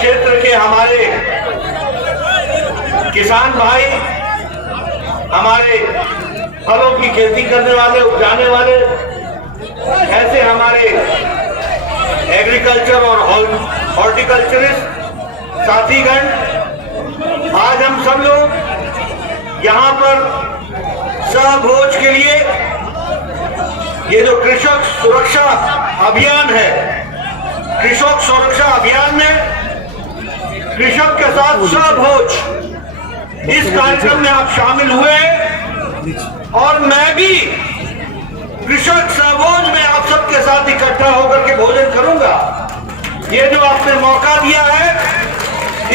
क्षेत्र के हमारे किसान भाई, हमारे फलों की खेती करने वाले, उपजाने वाले, ऐसे हमारे एग्रीकल्चर और हॉर्टिकल्चरिस्ट साथीगण, आज हम सब लोग यहाँ पर सहभोज के लिए ये जो कृषक सुरक्षा अभियान है, कृषक सुरक्षा अभियान में कृषक के साथ सहभोज, इस कार्यक्रम में आप शामिल हुए और मैं भी कृषक सहभोज में आप सबके साथ इकट्ठा होकर के भोजन करूंगा। ये जो आपने मौका दिया है,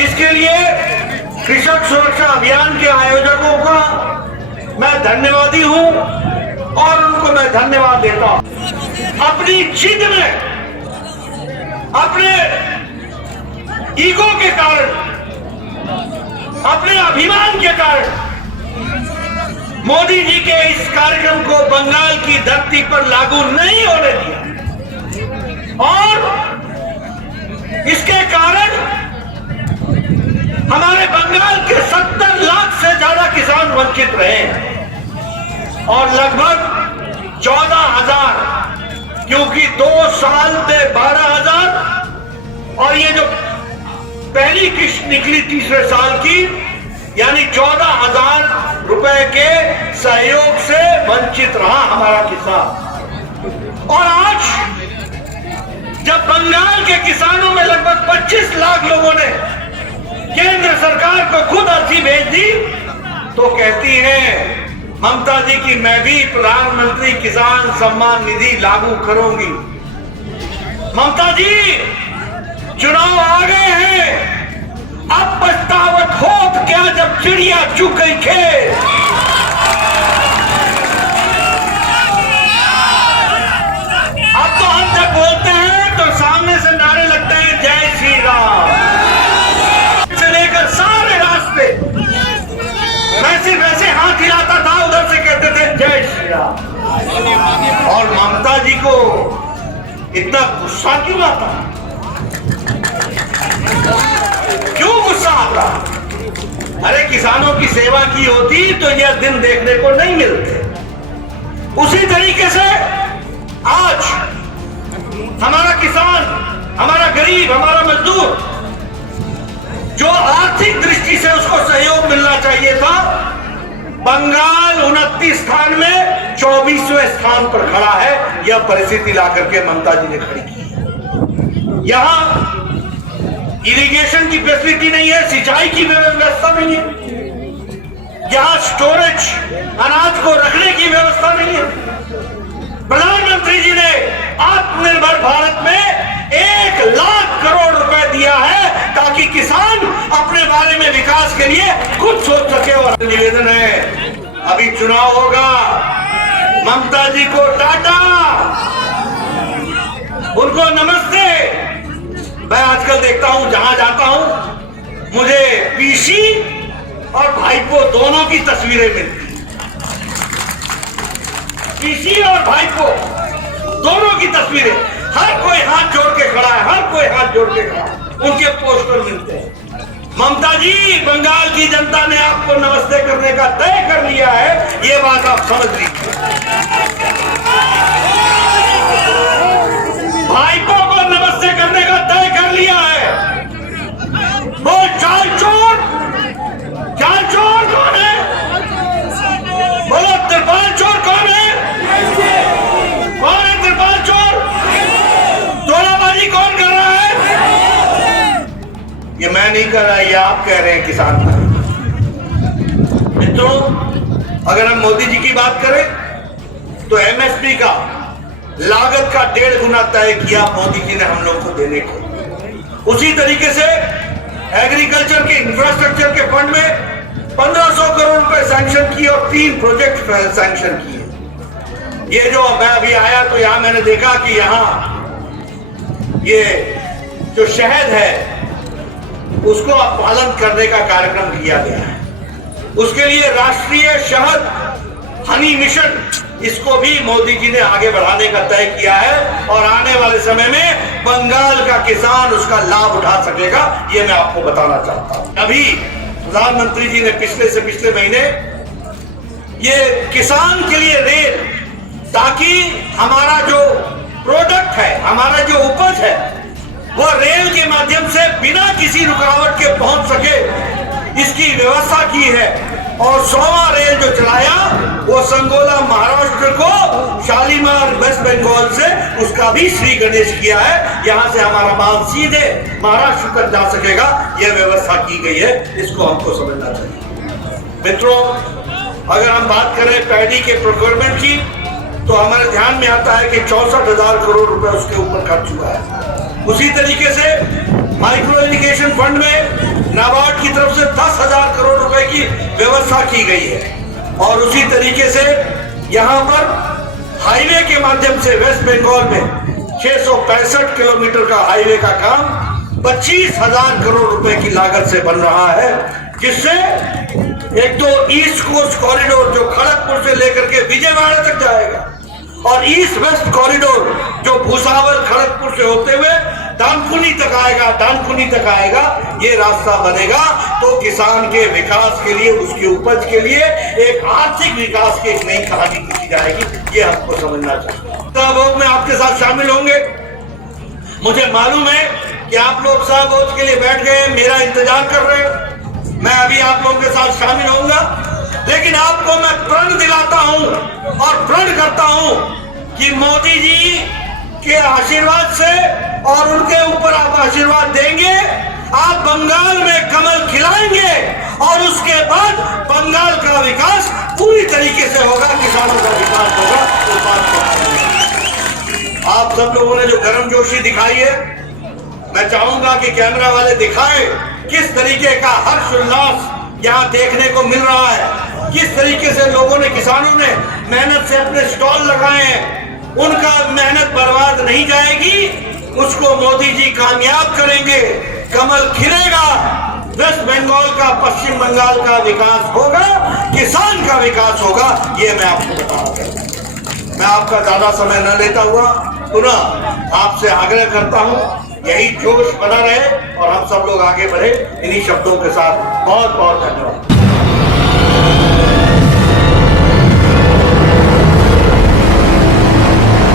इसके लिए कृषक सुरक्षा अभियान के आयोजकों का मैं धन्यवादी हूं और उनको मैं धन्यवाद देता हूं। अपनी जिद में, अपने ईगो के कारण, अपने अभिमान के कारण मोदी जी के इस कार्यक्रम को बंगाल की धरती पर लागू नहीं होने दिया और इसके कारण हमारे बंगाल के 70 लाख से ज्यादा किसान वंचित रहे और लगभग 14,000, क्योंकि 2 साल में 12,000 और ये जो पहली किश्त निकली तीसरे साल की, यानी 14,000 रुपए के सहयोग से वंचित रहा हमारा किसान। और आज जब बंगाल के किसानों में लगभग 25 लाख लोगों ने केंद्र सरकार को खुद अर्जी भेज दी, तो कहती है ममता जी की मैं भी प्रधानमंत्री किसान सम्मान निधि लागू करूंगी। ममता जी, चुनाव आ गए हैं, अब पछतावत हो क्या जब चिड़िया चुग गई खेत। अब तो हम जब बोलते हैं तो सामने से नारे लगते हैं जय श्री राम से लेकर सारे रास्ते। मैं सिर्फ ऐसे हाथ हिलाता था, उधर से कहते थे जय श्री राम। और ममता जी को इतना गुस्सा क्यों आता? क्यों गुस्सा आता? अरे किसानों की सेवा की होती तो यह दिन देखने को नहीं मिलते। उसी तरीके से आज हमारा किसान, हमारा गरीब, हमारा मजदूर, जो आर्थिक दृष्टि से उसको सहयोग मिलना चाहिए था, बंगाल 29 स्थान में 24वें स्थान पर खड़ा है। यह परिस्थिति लाकर के ममता जी ने खड़ी की। यहां इरिगेशन की फैसिलिटी नहीं है, सिंचाई की व्यवस्था नहीं है, यहां स्टोरेज, अनाज को रखने की व्यवस्था नहीं है। प्रधानमंत्री जी ने आत्मनिर्भर भारत में 1 लाख करोड़ रुपए दिया है ताकि किसान अपने बारे में विकास के लिए खुद सोच सके। और निवेदन है, अभी चुनाव होगा, ममता जी को टाटा, उनको नमस्ते। मैं आजकल देखता हूं, जहां जाता हूं, मुझे पीसी और भाईपो दोनों की तस्वीरें मिलती। पीसी और भाईपो दोनों की तस्वीरें, हर कोई हाथ जोड़ के खड़ा है, हर कोई हाथ जोड़ के खड़ा है, उनके पोस्टर मिलते हैं। ममता जी, बंगाल की जनता ने आपको नमस्ते करने का तय कर लिया है, ये बात आप समझ लीजिए। भाईपो को नमस्ते करने का तय कर लिया है। वो चाल चोर कौन है? बोलो, त्रिपाल चोर कौन है? कौन है त्रिपाल चोर? तोलाबाजी कौन कर रहा है? ये मैं नहीं कर रहा, ये आप कह रहे हैं किसान भाई। मित्रों, अगर हम मोदी जी की बात करें तो एमएसपी का लागत का 1.5 गुना तय किया मोदी जी ने हम लोग को देने को। उसी तरीके से एग्रीकल्चर के इंफ्रास्ट्रक्चर के फंड में 1500 करोड़ रुपए सैंक्शन किए और 3 प्रोजेक्ट सैंक्शन किए। ये जो मैं अभी आया तो यहां मैंने देखा कि यहां ये जो शहद है उसको अब पालन करने का कार्यक्रम किया गया है। उसके लिए राष्ट्रीय शहद हनी मिशन इसको भी मोदी जी ने आगे बढ़ाने का तय किया है और आने वाले समय में बंगाल का किसान उसका लाभ उठा सकेगा, ये मैं आपको बताना चाहता हूं। अभी प्रधानमंत्री जी ने पिछले महीने ये किसान के लिए रेल, ताकि हमारा जो प्रोडक्ट है, हमारा जो उपज है, वो रेल के माध्यम से बिना किसी रुकावट के पहुंच सके, इसकी व्यवस्था की है। और 100वां रेल जो चलाया वो संगोला महाराष्ट्र को शालीमार वेस्ट बंगाल से उसका भी श्री गणेश किया है। यहां से हमारा माल सीधे महाराष्ट्र तक जा सकेगा, यह व्यवस्था की गई है, इसको हमको समझना चाहिए। मित्रों, अगर हम बात करें पैडी के प्रोक्योरमेंट की, तो हमारे ध्यान में आता है कि 64,000 करोड़ रुपए उसके ऊपर खर्च हुआ है। उसी तरीके से माइक्रो इरिगेशन फंड में नाबार्ड की तरफ से 10,000 करोड़ रुपए की व्यवस्था की गई है। और उसी तरीके से यहां पर हाईवे के माध्यम से वेस्ट बंगाल में 665 किलोमीटर का हाईवे का काम 25,000 करोड़ रुपए की लागत से बन रहा है, जिससे एक तो ईस्ट कोस्ट कॉरिडोर जो खड़गपुर से लेकर के विजयवाड़ा तक जाएगा, और ईस्ट वेस्ट कॉरिडोर जो भुसावल खड़गपुर से होते हुए डानकुनी तक आएगा, ये रास्ता बनेगा तो किसान के विकास के लिए, उसके उपज के लिए एक आर्थिक विकास की एक नई कहानी लिखी जाएगी, ये हमको समझना चाहिए। सब लोग में आपके साथ शामिल होंगे। मुझे मालूम है कि आप लोग सब वोट के लिए बैठ गए, मेरा इंतजार कर रहे हैं। मैं अभी आप लोगों के साथ शामिल होऊंगा, लेकिन आपको मैं प्रण दिलाता हूं और प्रण करता हूं कि मोदी जी के आशीर्वाद से और उनके ऊपर आप आशीर्वाद देंगे, आप बंगाल में कमल खिलाएंगे और उसके बाद बंगाल का विकास पूरी तरीके से होगा, किसानों का विकास होगा। इस बात को आप सब लोगों ने जो गर्मजोशी दिखाई है, मैं चाहूंगा कि कैमरा वाले दिखाएं किस तरीके का हर्ष उल्लास यहाँ देखने को मिल रहा है, किस तरीके से लोगों ने, किसानों ने मेहनत से अपने स्टॉल लगाए हैं। उनका मेहनत बर्बाद नहीं जाएगी, उसको मोदी जी कामयाब करेंगे, कमल खिलेगा, वेस्ट बंगाल का, पश्चिम बंगाल का विकास होगा, किसान का विकास होगा, ये मैं आपको बताऊंगा। मैं आपका ज्यादा समय न लेता हुआ पुनः आपसे आग्रह करता हूं, यही जोश बना रहे और हम सब लोग आगे बढ़े। इन्हीं शब्दों के साथ बहुत बहुत धन्यवाद।